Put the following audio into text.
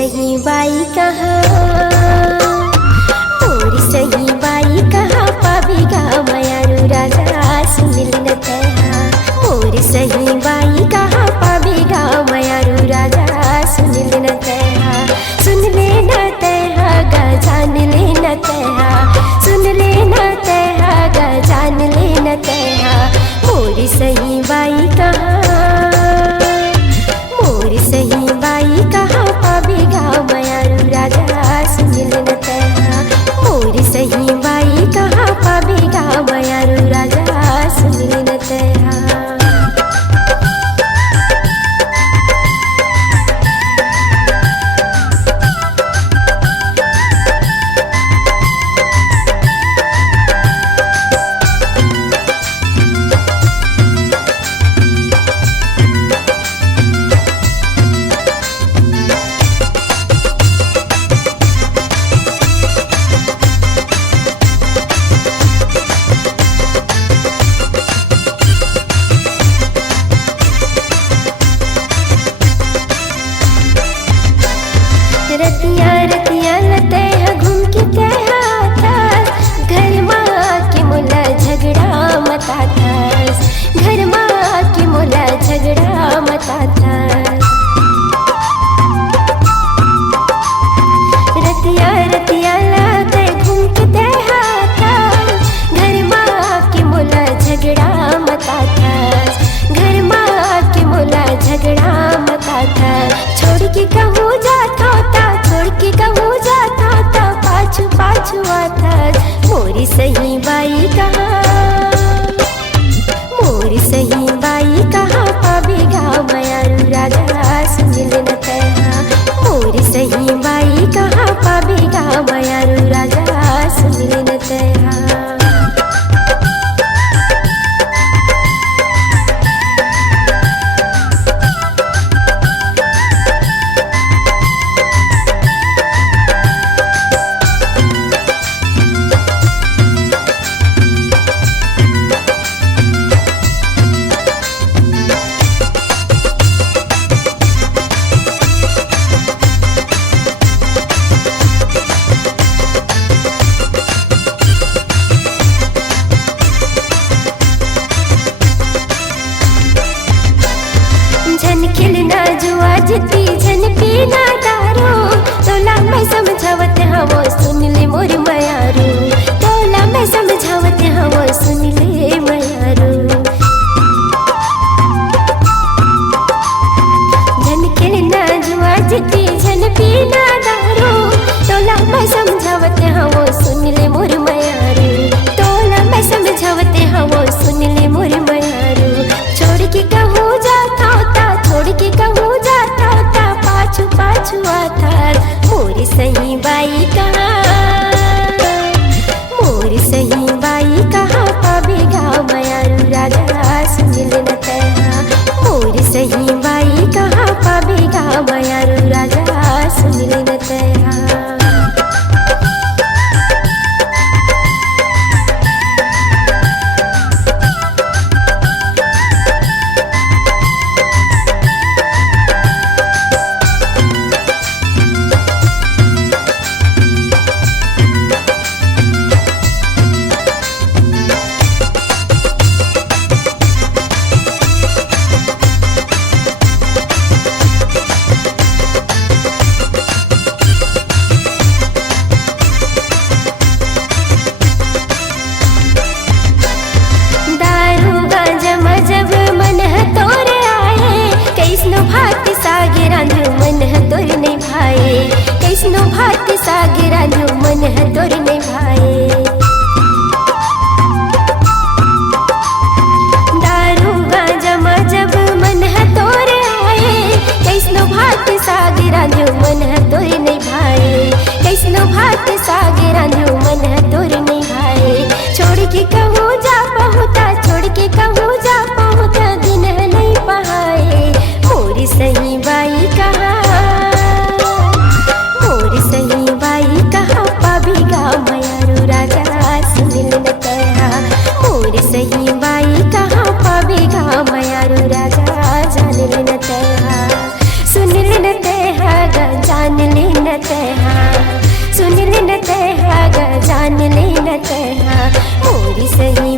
सही बाई कहाँ, मोरी सही बाई कहाँ, पावी गा मयारू राजा सुनिल न तैहा। मोरी सही बाई कहाँ, पावी गा मयारू राजा सुनिल न तैहा। सुन ले न तैहा गा जान ले न तैहा, सुन ले न तैहा गा जान ले न तैहा। मोरी सही बाई कहाँ, मोरी सही बाई कहाँ, पावी गा मयारू राजा सुनिल न तैहा। मोरी सही बाई कहाँ, पावी गा मयारू राजा सुनिल न तैहा। रतिया रतिया लते घूम के तैहा था, घर माँ के मोला झगड़ा मता था, घर माँ के मोला झगड़ा मता था। रतिया रतिया लते घूम के तैहा था, घर माँ के मोला झगड़ा मता था, घर माँ के मोला झगड़ा मता था। छोड़ के कहूँ जाता था, छोड़ के कहूँ जाता था, पाछू पाछू आता। मोरी सही बाई कहाँ, मोरी सही बाई कहाँ, पावी गा मयारू राजा सुनिल न तैहा। मोरी सही बाई कहाँ, पावी गा मयारू राजा सुनिल न तैहा। झन खिलना जुआ जिती झन पीना दारू, तोला मैं समझावत हवो सुन ले मोर मयारू, तोला मैं समझावत हवो सुन ले मयारू। झन खिलना जुआ जिती झन पीना दारू, तोला मैं समझावत हवो सुन ले मोर मयारू, तोला मैं समझावत हवो सुन ले मोर मयारू। छोड़ के कहूँ जाता था, छोड़ के कहूँ जाता था, पाछू पाछू आता। मोरी सही बाई कहाँ, मोरी सही बाई कहाँ, पावी गा मयारू राजा सुनिल न तैहा। मोरी सही बाई कहाँ, पावी गा मयारू राजा सुनिल न तैहा। जब मन है तोरे आए, कैसनो भात सागे रांधू मन है तोरे नहीं भाए, कैसनो भात सागे रांधू मन है तोरे नहीं भाए। दारू गांजा जब मन है तोरे आए, कैसनो भात सागे रांधू मन है तोरे नहीं भाए, कैसनो भात सागे रांधू मन है तोरे नहीं भाए। छोड़ के कहूँ जा पहुँचा, छोड़ के कहूँ जा पहुँचा, दिन है नहीं पहाए। मोरी सही बाई कहाँ, मोरी सही बाई कहाँ, पावी गा न तहा सुन ले न तहा जान ले न तहा मोरी सही